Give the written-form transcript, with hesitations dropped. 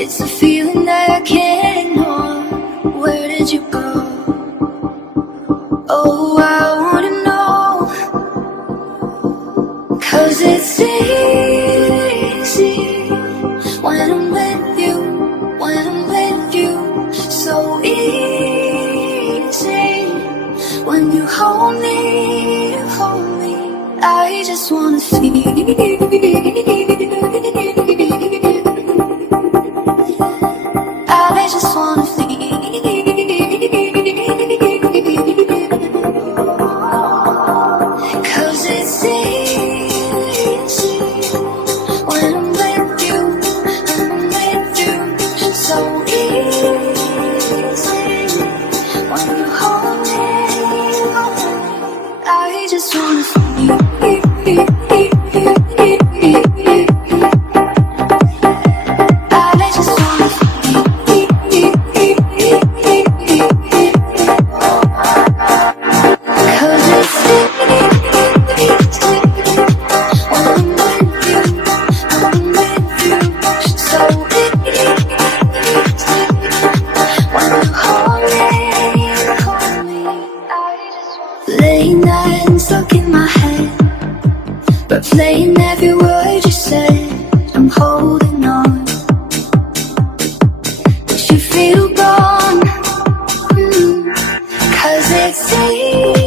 It's a feeling that I can't ignore. Where did you go? Oh, I wanna know. 'Cause it's easy when I'm with you, when I'm with you. So easy when you hold me, you hold me. I just wanna feel. I just wanna feel. 'Cause it's easy when I'm with you, when I'm with you. So easy when you hold me, I just wanna feel. Late night and stuck in my head, but playing every word you said. I'm holding on, but you feel gone. 'Cause it's easy